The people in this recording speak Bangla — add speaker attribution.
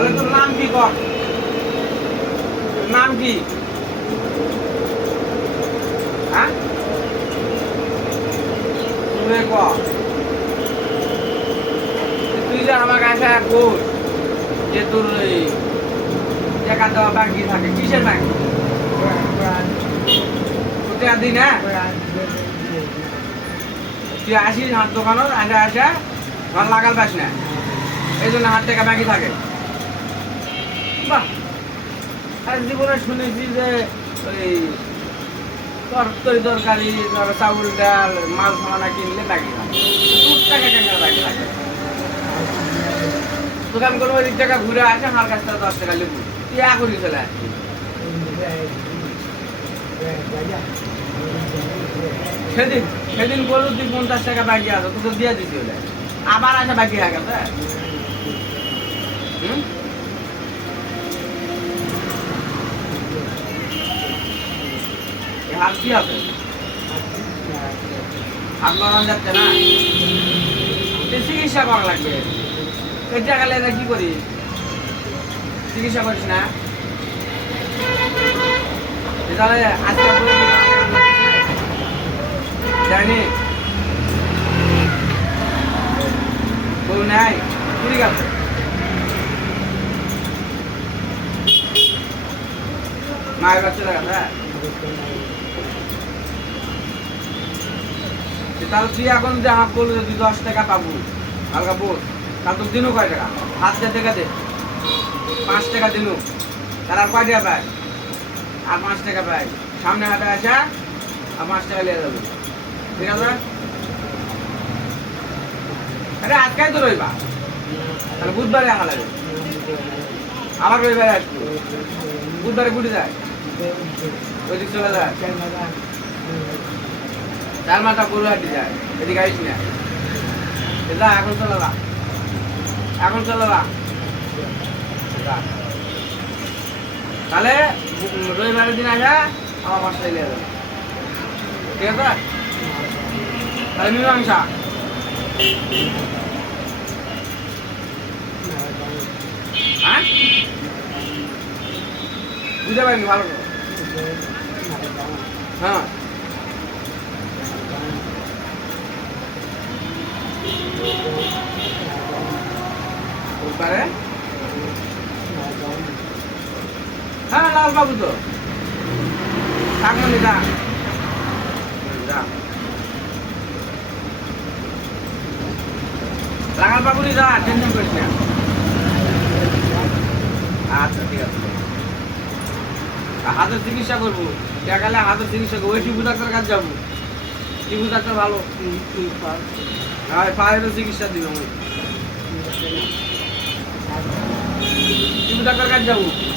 Speaker 1: তাহলে তোর নাম কি কর? নাম কি? হ্যাঁ? তুমি ক। তুই যে আমার কাছে কোর যে তোর ওই টাকা দেওয়া বাকি থাকে, কিসের বাকি আর দিন হ্যাঁ? তুই আসিস হাত দোকানত, আসে আসে ঘর লাগাল পাস না। এই জন্য হাত টাকা বাকি থাকে। বাহ। আর জীবনে শুনেছি যে ওই তরকারি তরকারি, ধর চাউল, ডাল মাল সামানা কিনলে টাকা কেন বাকি দোকান করব ওই টাকা ঘুরে আসে, আমার কাছ থেকে দশ টাকা লেবু। এক করি চলে সেদিন সেদিন বলল তুই পঞ্চাশ টাকা বাকি আছে তুই তো দিয়ে ওটা। আবার আসে বাকি হয়ে গেছে। হুম? হাত কি হবে? নরম যাচ্ছে না? চিকিৎসা করা লাগবে। এই টাকা লেগে কি করিস চিকিৎসা করিস না? তাহলে আজকে জানি। বউ নাই ঠিক আছে মায়ের বাচ্চা দেখা তাহলে তুই এখন যে হাফ বলল যে তুই দশ টাকা পাবো। হালকা বোধ তাহলে তোর দিনও কয় টাকা? হাত টাকা দে। পাঁচ টাকা দিনু। তার আর কয় টাকা পায়? আর পাঁচ টাকা পায়। সামনে হাতে আসা আর পাঁচ টাকা নিয়ে যাবে ঠিক আছে? আরে আজকাই তো রইবা তাহলে বুধবারে আসা লাগে। আবার রবিবারে আসব। বুধবারে গুটি যায় ওই দিক চলে যায়। চার মাথা গরু হাঁটি যায়। এদিকে আইস না। যা এখন চলে যা এখন চলে যা। তাহলে রবিবারের দিন আসা আমার বাসায় নিয়ে যাবে। ঠিক আছে? তাহলে মীমাংসা। হ্যাঁ? বুঝতে পারিনি, ভালো হ্যাঁ। রোববারে হ্যাঁ লাল বাবু তো থাকমনি যা। যা। লাগাল বাবুনি যা টেনশন করিস না। আচ্ছা ঠিক আছে। হাতের চিকিৎসা করব। দেখালে হাতের চিকিৎসা করব? ওই টিপু ডাক্তার কাছে যাব। টিপু ডাক্তার ভালো। হ্যাঁ পায়ের চিকিৎসা দিবে আমি টিপু ডাক্তার কাছে যাব।